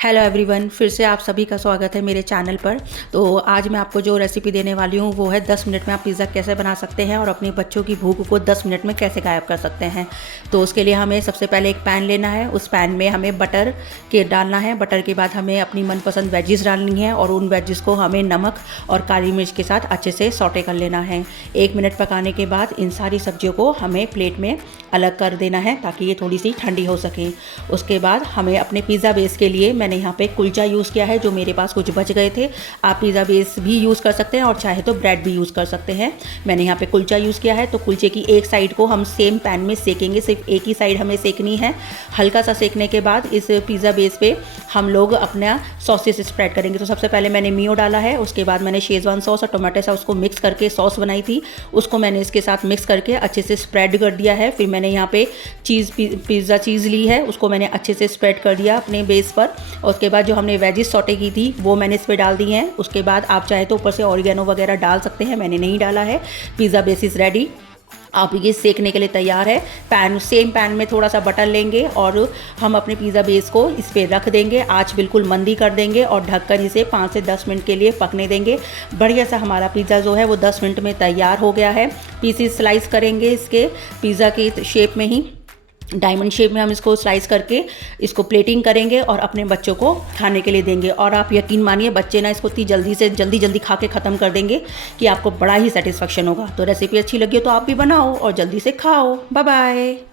Hello everyone, फिर से आप सभी का स्वागत है मेरे चैनल पर। तो आज मैं आपको जो रेसिपी देने वाली हूँ वो है 10 मिनट में आप पिज़्ज़ा कैसे बना सकते हैं और अपने बच्चों की भूख को 10 मिनट में कैसे गायब कर सकते हैं। तो उसके लिए हमें सबसे पहले एक पैन लेना है। उस पैन में हमें बटर के डालना है। बटर के बाद हमें अपनी मनपसंद वेजिस डालनी है और उन वेजिस को हमें नमक और काली मिर्च के साथ अच्छे से सौटे कर लेना है। 1 मिनट पकाने के बाद इन सारी सब्जियों को हमें प्लेट में अलग कर देना है ताकि ये थोड़ी सी ठंडी हो सके। उसके बाद हमें अपने पिज़्ज़ा बेस के लिए मैंने यहाँ पे कुलचा यूज़ किया है, जो मेरे पास कुछ बच गए थे। आप पिज़्ज़ा बेस भी यूज़ कर सकते हैं और चाहे तो ब्रेड भी यूज़ कर सकते हैं। मैंने यहाँ पे कुलचा यूज़ किया है। तो कुलचे की एक साइड को हम सेम पैन में सेकेंगे, सिर्फ एक ही साइड हमें सेकनी है। हल्का सा सेकने के बाद इस पिज़्ज़ा बेस पे हम लोग अपना सॉसेस स्प्रेड करेंगे। तो सबसे पहले मैंने मियो डाला है, उसके बाद मैंने शेजवान सॉस और टोमेटो सॉस को मिक्स करके सॉस बनाई थी, उसको मैंने इसके साथ मिक्स करके अच्छे से स्प्रेड कर दिया है। फिर मैंने यहाँ पे पिज़्ज़ा चीज़ ली है, उसको मैंने अच्छे से स्प्रेड कर दिया अपने बेस पर। और उसके बाद जो हमने वेजिस सौटे की थी वो मैंने इस पर डाल दी हैं। उसके बाद आप चाहे तो ऊपर से ऑरिगेनो वगैरह डाल सकते हैं, मैंने नहीं डाला है। Pizza base is ready. आप ये सेकने के लिए तैयार है। सेम पैन में थोड़ा सा बटर लेंगे और हम अपने पिज़्ज़ा बेस को इस पर रख देंगे। आँच बिल्कुल मंदी कर देंगे और ढककर इसे 5 से 10 मिनट के लिए पकने देंगे। बढ़िया सा हमारा पिज़्ज़ा जो है वो 10 मिनट में तैयार हो गया है। पीसेस स्लाइस करेंगे इसके पिज़्ज़ा के शेप में ही, डायमंड शेप में हम इसको स्लाइस करके इसको प्लेटिंग करेंगे और अपने बच्चों को खाने के लिए देंगे। और आप यकीन मानिए बच्चे ना इसको इतनी जल्दी खा के ख़त्म कर देंगे कि आपको बड़ा ही सेटिस्फेक्शन होगा। तो रेसिपी अच्छी लगी हो तो आप भी बनाओ और जल्दी से खाओ। Bye bye.